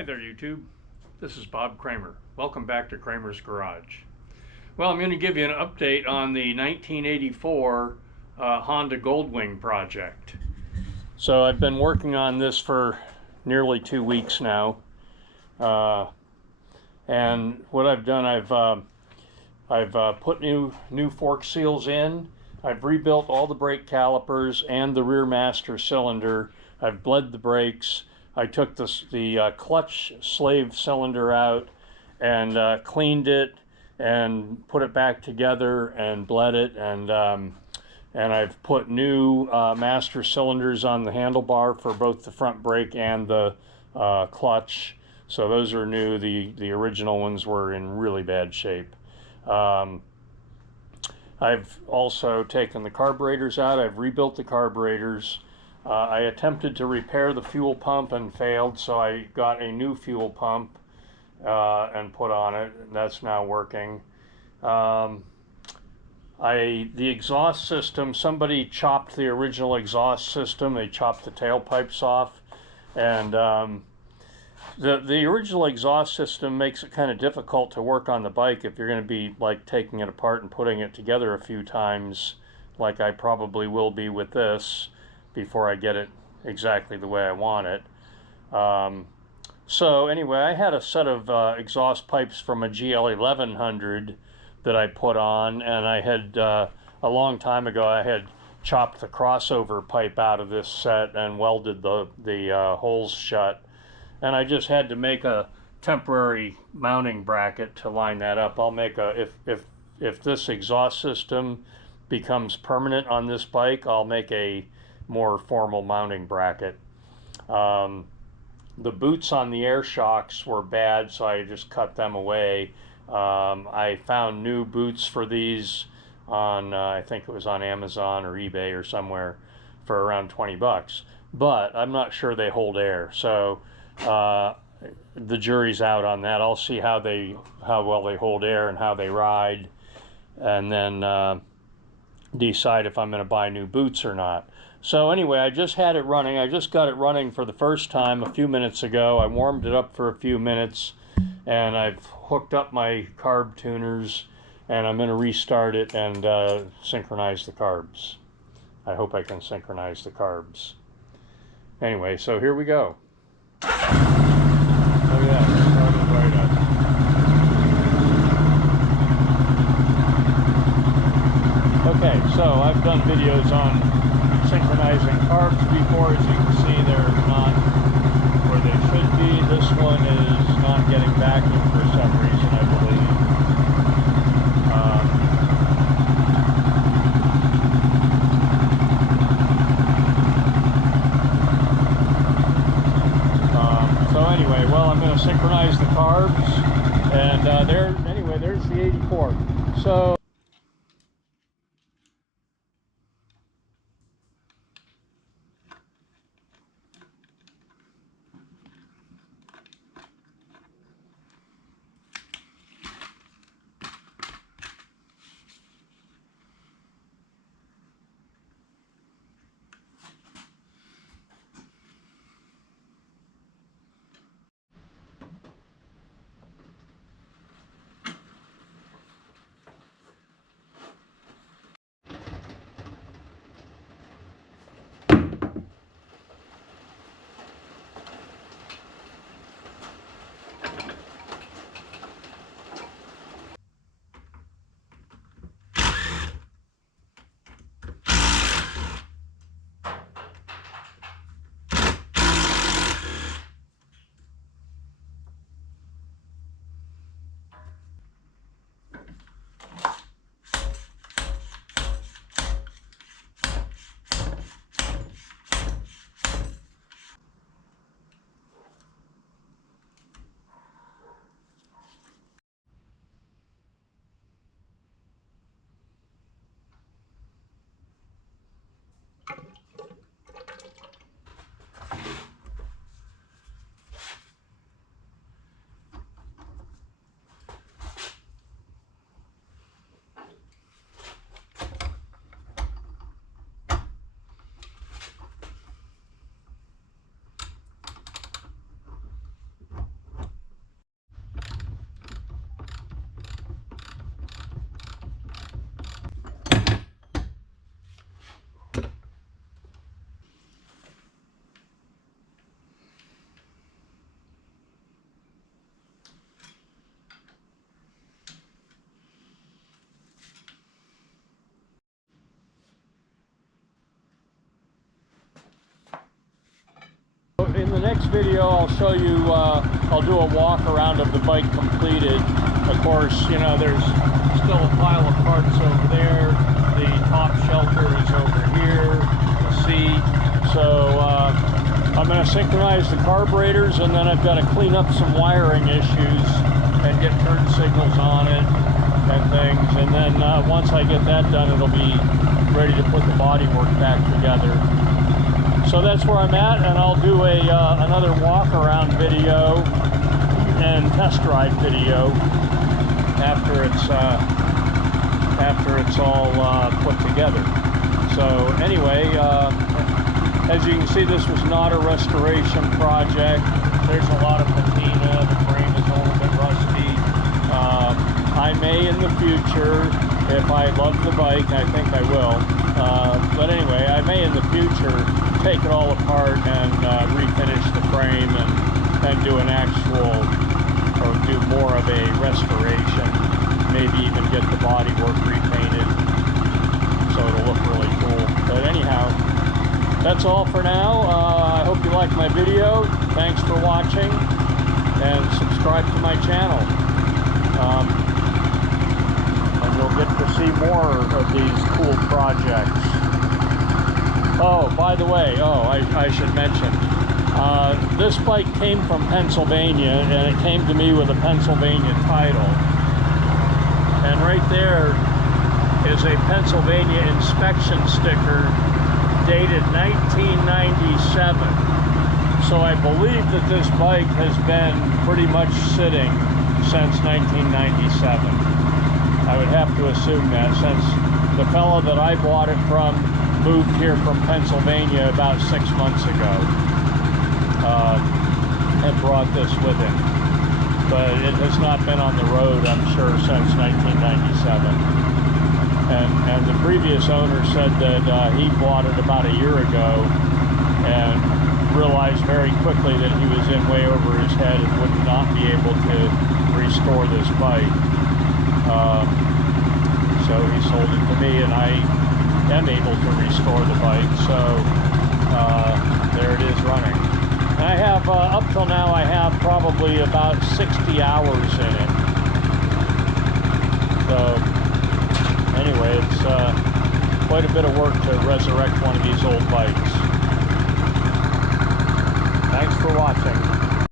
Hi there, YouTube. This is Bob Kramer. Welcome back to Kramer's Garage. Well, I'm going to give you an update on the 1984 Honda Goldwing project. So I've been working on this for nearly 2 weeks now. And what I've done, I've put new fork seals in. I've rebuilt all the brake calipers and the rear master cylinder. I've bled the brakes. I took the clutch slave cylinder out and cleaned it and put it back together and bled it, and I've put new master cylinders on the handlebar for both the front brake and the clutch. So those are new. The original ones were in really bad shape. I've also taken the carburetors out. I've rebuilt the carburetors. I attempted to repair the fuel pump and failed, so I got a new fuel pump and put on it, and that's now working. The exhaust system, somebody chopped the original exhaust system. They chopped the tailpipes off, and the original exhaust system makes it kind of difficult to work on the bike if you're going to be like taking it apart and putting it together a few times, like I probably will be with this, before I get it exactly the way I want it. So anyway, I had a set of exhaust pipes from a GL 1100 that I put on, and I had, a long time ago, I had chopped the crossover pipe out of this set and welded the holes shut. And I just had to make a temporary mounting bracket to line that up. I'll make if this exhaust system becomes permanent on this bike, I'll make a more formal mounting bracket. The boots on the air shocks were bad, so I just cut them away. I found new boots for these on, I think it was on Amazon or eBay or somewhere, for around 20 bucks. But I'm not sure they hold air, so the jury's out on that. I'll see how well they hold air and how they ride, and then decide if I'm going to buy new boots or not. So anyway, I just had it running. I just got it running for the first time a few minutes ago. I warmed it up for a few minutes, and I've hooked up my carb tuners, and I'm going to restart it and synchronize the carbs. I hope I can synchronize the carbs. Anyway, so here we go. Look at that, it started right up. Okay, so I've done videos on synchronizing carbs before. As you can see, they're not where they should be. This one is not getting vacuum for some reason, I believe. So anyway, well, I'm going to synchronize the carbs, and there's the 84. So the next video I'll show you, I'll do a walk around of the bike completed. Of course, you know, there's still a pile of parts over there. The top shelter is over here, the seat. So I'm going to synchronize the carburetors, and then I've got to clean up some wiring issues and get turn signals on it and things. And then once I get that done, it'll be ready to put the bodywork back together. So that's where I'm at, and I'll do a another walk around video and test drive video after it's all put together. So anyway, as you can see, this was not a restoration project. There's a lot of patina. The frame is a little bit rusty. I may in the future, if I love the bike, I think I will. But anyway, I may in the future take it all apart and refinish the frame and do an actual, or do more of a restoration. Maybe even get the bodywork repainted so it'll look really cool. But anyhow, that's all for now. I hope you liked my video. Thanks for watching, and subscribe to my channel. And you'll get to see more of these cool projects. Oh, by the way, I should mention, this bike came from Pennsylvania, and it came to me with a Pennsylvania title. And right there is a Pennsylvania inspection sticker dated 1997. So I believe that this bike has been pretty much sitting since 1997. I would have to assume that, since the fellow that I bought it from moved here from Pennsylvania about 6 months ago and brought this with him. But it has not been on the road, I'm sure, since 1997. And the previous owner said that he bought it about a year ago and realized very quickly that he was in way over his head and would not be able to restore this bike. So he sold it to me, and I am able to restore the bike. So there it is running. And I have, up till now, I have probably about 60 hours in it. So anyway, it's quite a bit of work to resurrect one of these old bikes. Thanks for watching.